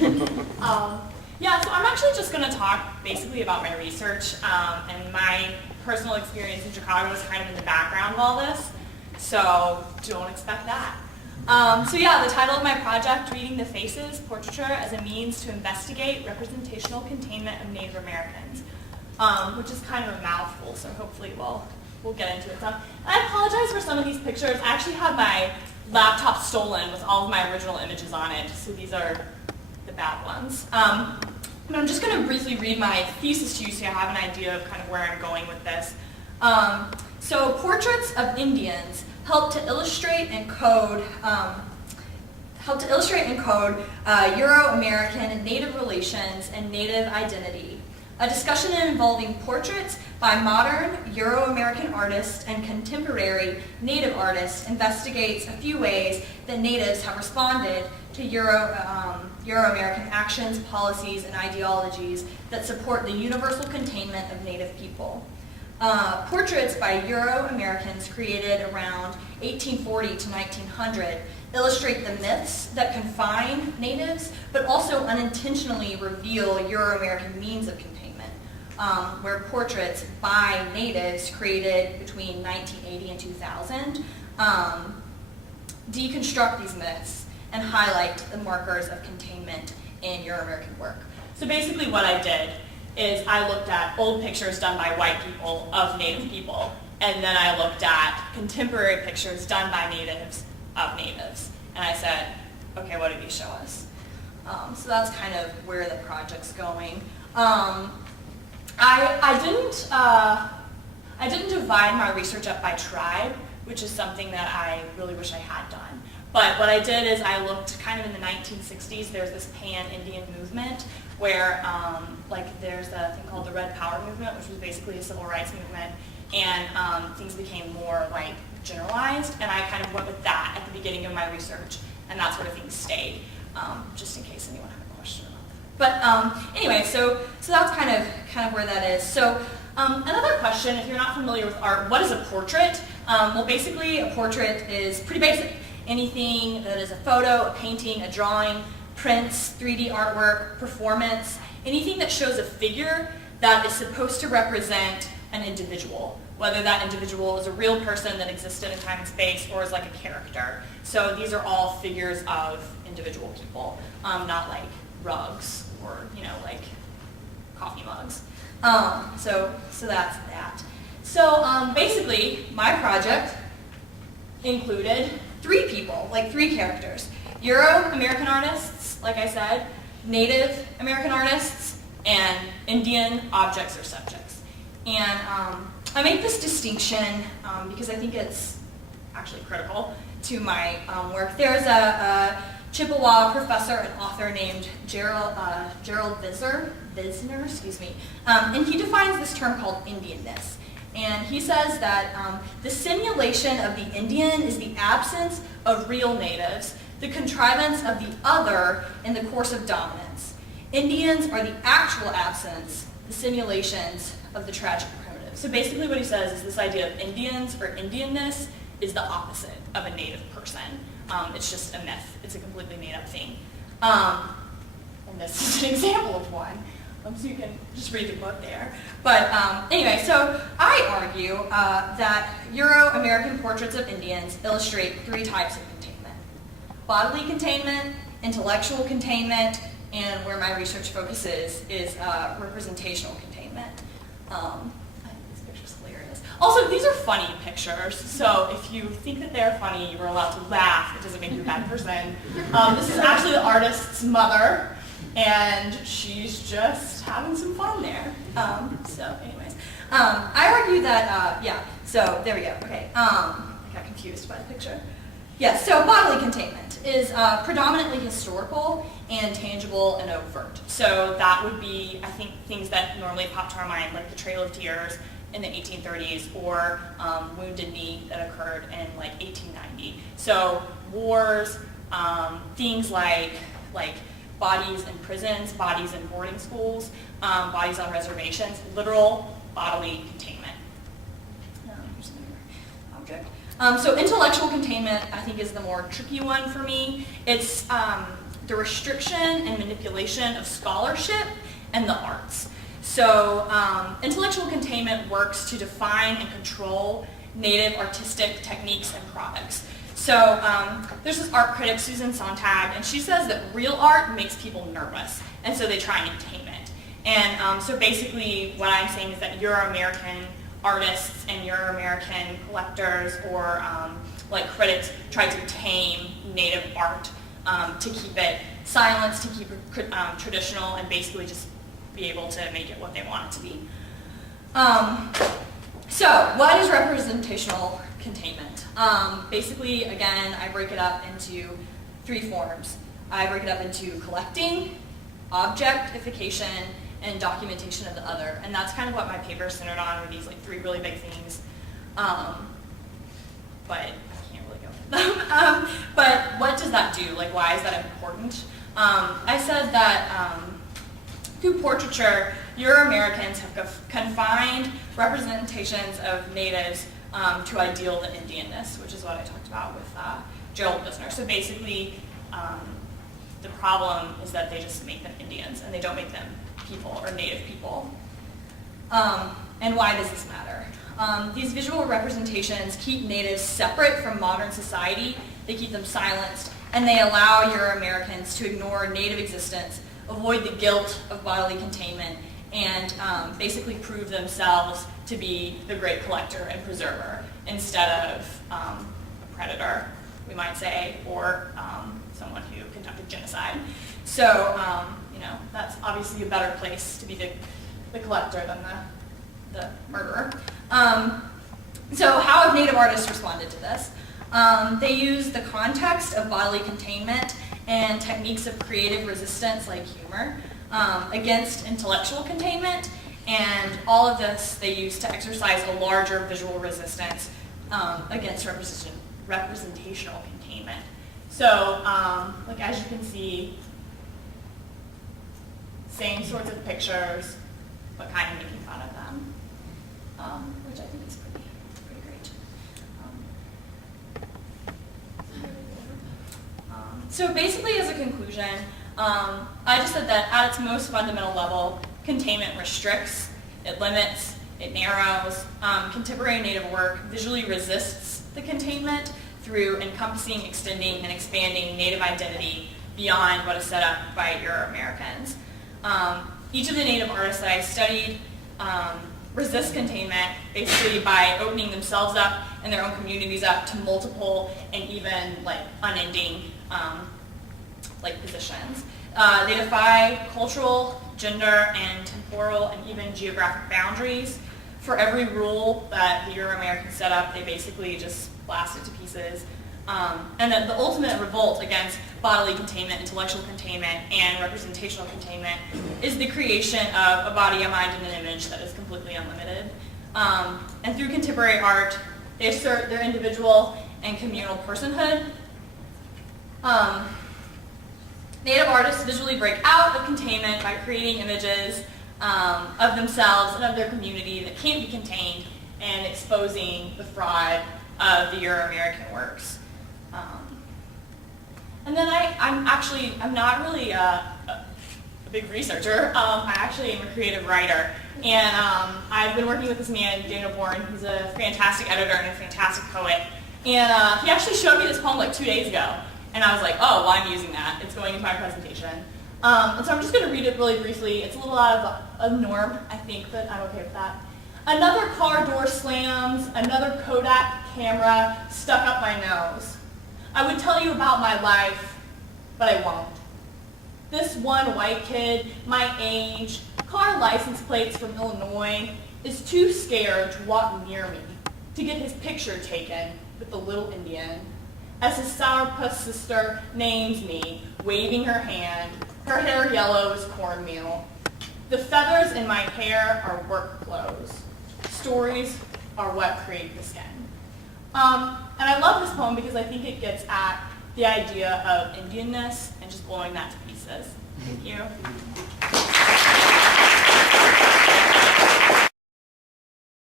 Yeah, so I'm actually just going to talk basically about my research, and my personal experience in Chicago is kind of in the background of all this, so don't expect that. So yeah, the title of my project, Reading the Faces, Portraiture as a Means to Investigate Representational Containment of Native Americans, which is kind of a mouthful, so hopefully we'll get into it some. And I apologize for some of these pictures. I actually had my laptop stolen with all of my original images on it, so these are the bad ones. But I'm just going to briefly read my thesis to you so you have an idea of kind of where I'm going with this. So portraits of Indians help to illustrate and code Euro-American and Native relations and Native identity. A discussion involving portraits by modern Euro-American artists and contemporary Native artists investigates a few ways that Natives have responded to Euro-American actions, policies, and ideologies that support the universal containment of Native people. Portraits by Euro-Americans created around 1840 to 1900 illustrate the myths that confine Natives, but also unintentionally reveal Euro-American means of containment, where portraits by Natives created between 1980 and 2000 deconstruct these myths and highlight the markers of containment in Euro-American work. So basically what I did is I looked at old pictures done by white people of Native people, and then I looked at contemporary pictures done by Natives of Natives. And I said, okay, what do these show us? So that's kind of where the project's going. I didn't divide my research up by tribe, which is something that I really wish I had done. But what I did is I looked kind of in the 1960s, there's this pan-Indian movement where there's a thing called the Red Power movement, which was basically a civil rights movement, and things became more generalized, and I kind of went with that at the beginning of my research, and that's where things stayed, just in case anyone had a question about that. But anyway, so that's kind of where that is. So another question, if you're not familiar with art, what is a portrait? Well, basically a portrait is pretty basic. Anything that is a photo, a painting, a drawing, prints, 3D artwork, performance, anything that shows a figure that is supposed to represent an individual, whether that individual is a real person that existed in time and space or is like a character. So these are all figures of individual people, not like rugs or coffee mugs. So that's that. So basically, my project included 3 people, 3 characters. Euro-American artists, like I said, Native American artists, and Indian objects or subjects. And I make this distinction because I think it's actually critical to my work. There's a Chippewa professor and author named Gerald Visner, and he defines this term called Indianness. And he says that the simulation of the Indian is the absence of real natives, the contrivance of the other in the course of dominance. Indians are the actual absence, the simulations of the tragic primitive. So basically what he says is this idea of Indians or Indianness is the opposite of a native person. It's just a myth. It's a completely made-up thing. And this is an example of one. So you can just read the book there. But anyway, so I argue that Euro-American portraits of Indians illustrate 3 types of containment. Bodily containment, intellectual containment, and where my research focuses is representational containment. I think this picture's hilarious. Also, these are funny pictures, so if you think that they're funny, you're allowed to laugh. It doesn't make you a bad person. This is actually the artist's mother, and she's just having some fun there. So anyways, I argue that, so there we go, okay. I got confused by the picture. Yes, so bodily containment is predominantly historical and tangible and overt. So that would be, I think, things that normally pop to our mind, like the Trail of Tears in the 1830s or Wounded Knee that occurred in 1890. So wars, things like bodies in prisons, bodies in boarding schools, bodies on reservations, literal bodily containment. Here's another object. So intellectual containment, I think, is the more tricky one for me. It's the restriction and manipulation of scholarship and the arts. So intellectual containment works to define and control Native artistic techniques and products. So there's this art critic, Susan Sontag, and she says that real art makes people nervous, and so they try and tame it. And so basically what I'm saying is that Euro-American artists and Euro-American collectors or like critics try to tame Native art to keep it silenced, to keep it traditional, and basically just be able to make it what they want it to be. So what is representational containment? Basically, again, I break it up into 3 forms. I break it up into collecting, objectification, and documentation of the other. And that's kind of what my paper is centered on, are these like 3 really big themes. But I can't really go into them. But what does that do? Like, why is that important? I said that through portraiture, Euro-Americans have confined representations of natives to ideal the Indianness, which is what I talked about with Gerald Bisner. So basically, the problem is that they just make them Indians, and they don't make them people or native people. And why does this matter? These visual representations keep natives separate from modern society, they keep them silenced, and they allow Euro-Americans to ignore native existence, avoid the guilt of bodily containment, and basically prove themselves to be the great collector and preserver instead of a predator, we might say, or someone who conducted genocide. So, that's obviously a better place to be the collector than the murderer. So how have Native artists responded to this? They use the context of bodily containment and techniques of creative resistance like humor against intellectual containment, and all of this they use to exercise a larger visual resistance against representational containment. So, like as you can see, same sorts of pictures, but kind of making fun of them, which I think is pretty great. So basically, as a conclusion, I just said that at its most fundamental level, containment restricts, it limits, it narrows. Contemporary Native work visually resists the containment through encompassing, extending, and expanding Native identity beyond what is set up by Euro-Americans. Each of the Native artists that I studied resist containment basically by opening themselves up and their own communities up to multiple and even unending positions. They defy cultural, gender, and temporal and even geographic boundaries. For every rule that the Euro-Americans set up, they basically just blast it to pieces. And then the ultimate revolt against bodily containment, intellectual containment, and representational containment is the creation of a body, a mind, and an image that is completely unlimited. And through contemporary art, they assert their individual and communal personhood. Native artists visually break out of containment by creating images of themselves and of their community that can't be contained and exposing the fraud of the Euro-American works. And then I'm not really a big researcher. I actually am a creative writer. And I've been working with this man, Daniel Bourne. He's a fantastic editor and a fantastic poet. And he actually showed me this poem 2 days ago. And I was like, oh, well, I'm using that. It's going into my presentation. And so I'm just going to read it really briefly. It's a little out of norm, I think, but I'm okay with that. Another car door slams, another Kodak camera stuck up my nose. I would tell you about my life, but I won't. This one white kid, my age, car license plates from Illinois, is too scared to walk near me to get his picture taken with the little Indian. As his sourpuss sister names me, waving her hand, her hair yellow as cornmeal. The feathers in my hair are work clothes. Stories are what create the skin. And I love this poem because I think it gets at the idea of Indianness and just blowing that to pieces. Thank you.